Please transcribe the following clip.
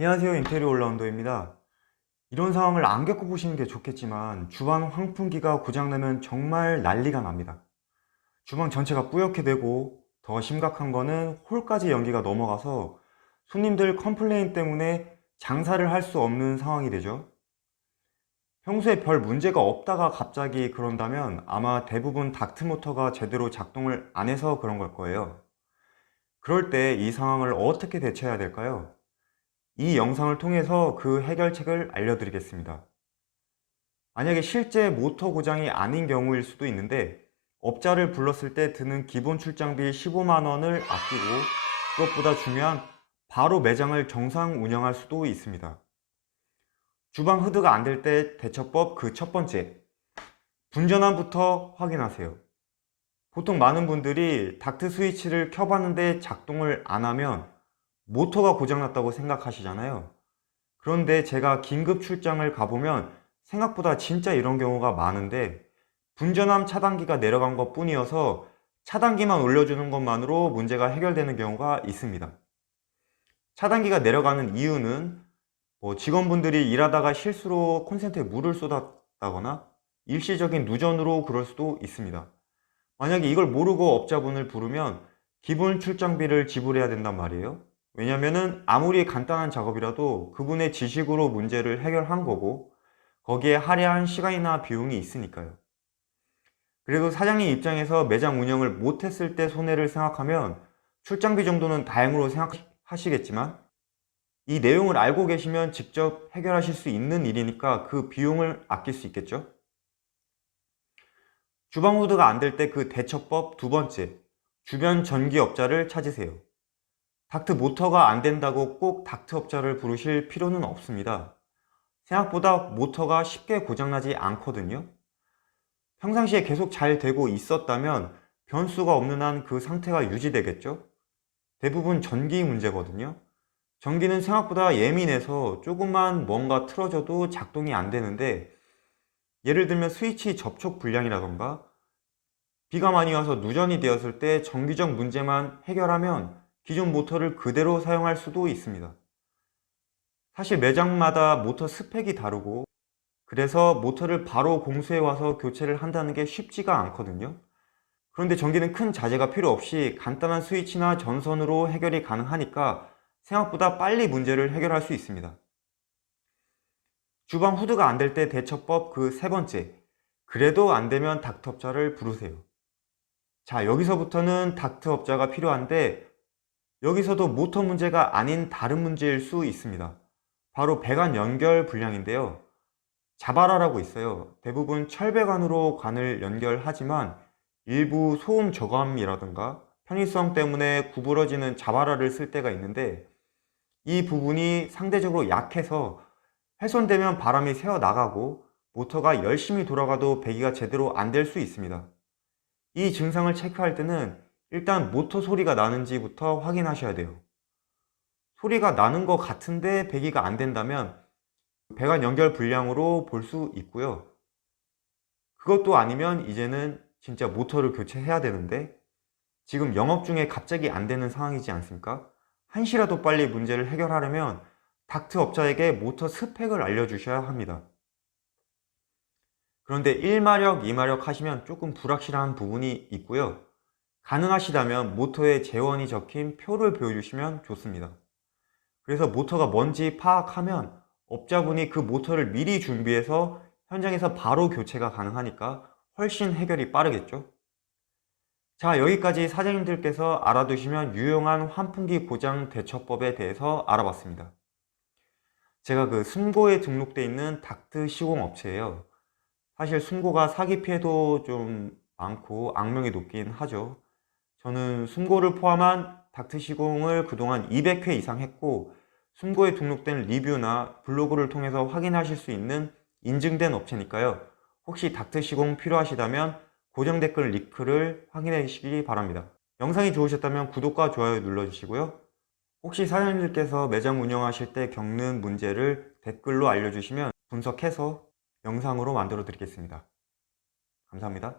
안녕하세요, 인테리어 올라운더입니다. 이런 상황을 안 겪어보시는 게 좋겠지만 주방 환풍기가 고장나면 정말 난리가 납니다. 주방 전체가 뿌옇게 되고 더 심각한 거는 홀까지 연기가 넘어가서 손님들 컴플레인 때문에 장사를 할 수 없는 상황이 되죠. 평소에 별 문제가 없다가 갑자기 그런다면 아마 대부분 닥트 모터가 제대로 작동을 안 해서 그런 걸 거예요. 그럴 때 이 상황을 어떻게 대처해야 될까요? 이 영상을 통해서 그 해결책을 알려드리겠습니다. 만약에 실제 모터 고장이 아닌 경우일 수도 있는데 업자를 불렀을 때 드는 기본 출장비 15만 원을 아끼고 그것보다 중요한 바로 매장을 정상 운영할 수도 있습니다. 주방 후드가 안 될 때 대처법 그 첫 번째, 분전환부터 확인하세요. 보통 많은 분들이 닥트 스위치를 켜봤는데 작동을 안 하면 모터가 고장났다고 생각하시잖아요. 그런데 제가 긴급 출장을 가보면 생각보다 진짜 이런 경우가 많은데 분전압 차단기가 내려간 것 뿐이어서 차단기만 올려주는 것만으로 문제가 해결되는 경우가 있습니다. 차단기가 내려가는 이유는 직원분들이 일하다가 실수로 콘센트에 물을 쏟았다거나 일시적인 누전으로 그럴 수도 있습니다. 만약에 이걸 모르고 업자분을 부르면 기본 출장비를 지불해야 된단 말이에요. 왜냐면은 아무리 간단한 작업이라도 그분의 지식으로 문제를 해결한 거고 거기에 할애한 시간이나 비용이 있으니까요. 그래도 사장님 입장에서 매장 운영을 못했을 때 손해를 생각하면 출장비 정도는 다행으로 생각하시겠지만 이 내용을 알고 계시면 직접 해결하실 수 있는 일이니까 그 비용을 아낄 수 있겠죠. 주방 후드가 안 될 때 그 대처법 두 번째, 주변 전기업자를 찾으세요. 닥트 모터가 안 된다고 꼭 닥트 업자를 부르실 필요는 없습니다. 생각보다 모터가 쉽게 고장나지 않거든요. 평상시에 계속 잘 되고 있었다면 변수가 없는 한 그 상태가 유지되겠죠? 대부분 전기 문제거든요. 전기는 생각보다 예민해서 조금만 뭔가 틀어져도 작동이 안 되는데 예를 들면 스위치 접촉 불량이라던가 비가 많이 와서 누전이 되었을 때 정기적 문제만 해결하면 기존 모터를 그대로 사용할 수도 있습니다. 사실 매장마다 모터 스펙이 다르고 그래서 모터를 바로 공수해 와서 교체를 한다는 게 쉽지가 않거든요. 그런데 전기는 큰 자재가 필요 없이 간단한 스위치나 전선으로 해결이 가능하니까 생각보다 빨리 문제를 해결할 수 있습니다. 주방 후드가 안 될 때 대처법 그 세 번째, 그래도 안 되면 닥터업자를 부르세요. 자, 여기서부터는 닥터업자가 필요한데 여기서도 모터 문제가 아닌 다른 문제일 수 있습니다. 바로 배관 연결 불량인데요. 자바라라고 있어요. 대부분 철배관으로 관을 연결하지만 일부 소음 저감이라든가 편의성 때문에 구부러지는 자바라를 쓸 때가 있는데 이 부분이 상대적으로 약해서 훼손되면 바람이 새어 나가고 모터가 열심히 돌아가도 배기가 제대로 안 될 수 있습니다. 이 증상을 체크할 때는 일단 모터 소리가 나는지부터 확인하셔야 돼요. 소리가 나는 것 같은데 배기가 안 된다면 배관 연결 불량으로 볼 수 있고요. 그것도 아니면 이제는 진짜 모터를 교체해야 되는데 지금 영업 중에 갑자기 안 되는 상황이지 않습니까? 한시라도 빨리 문제를 해결하려면 닥트 업자에게 모터 스펙을 알려주셔야 합니다. 그런데 1마력, 2마력 하시면 조금 불확실한 부분이 있고요. 가능하시다면 모터에 재원이 적힌 표를 보여주시면 좋습니다. 그래서 모터가 뭔지 파악하면 업자분이 그 모터를 미리 준비해서 현장에서 바로 교체가 가능하니까 훨씬 해결이 빠르겠죠. 자, 여기까지 사장님들께서 알아두시면 유용한 환풍기 고장 대처법에 대해서 알아봤습니다. 제가 그 숨고에 등록돼 있는 닥트 시공 업체예요. 사실 숨고가 사기 피해도 좀 많고 악명이 높긴 하죠. 저는 숨고를 포함한 닥트 시공을 그동안 200회 이상 했고 숨고에 등록된 리뷰나 블로그를 통해서 확인하실 수 있는 인증된 업체니까요. 혹시 닥트 시공 필요하시다면 고정 댓글 링크를 확인해 주시기 바랍니다. 영상이 좋으셨다면 구독과 좋아요 눌러주시고요. 혹시 사장님들께서 매장 운영하실 때 겪는 문제를 댓글로 알려주시면 분석해서 영상으로 만들어 드리겠습니다. 감사합니다.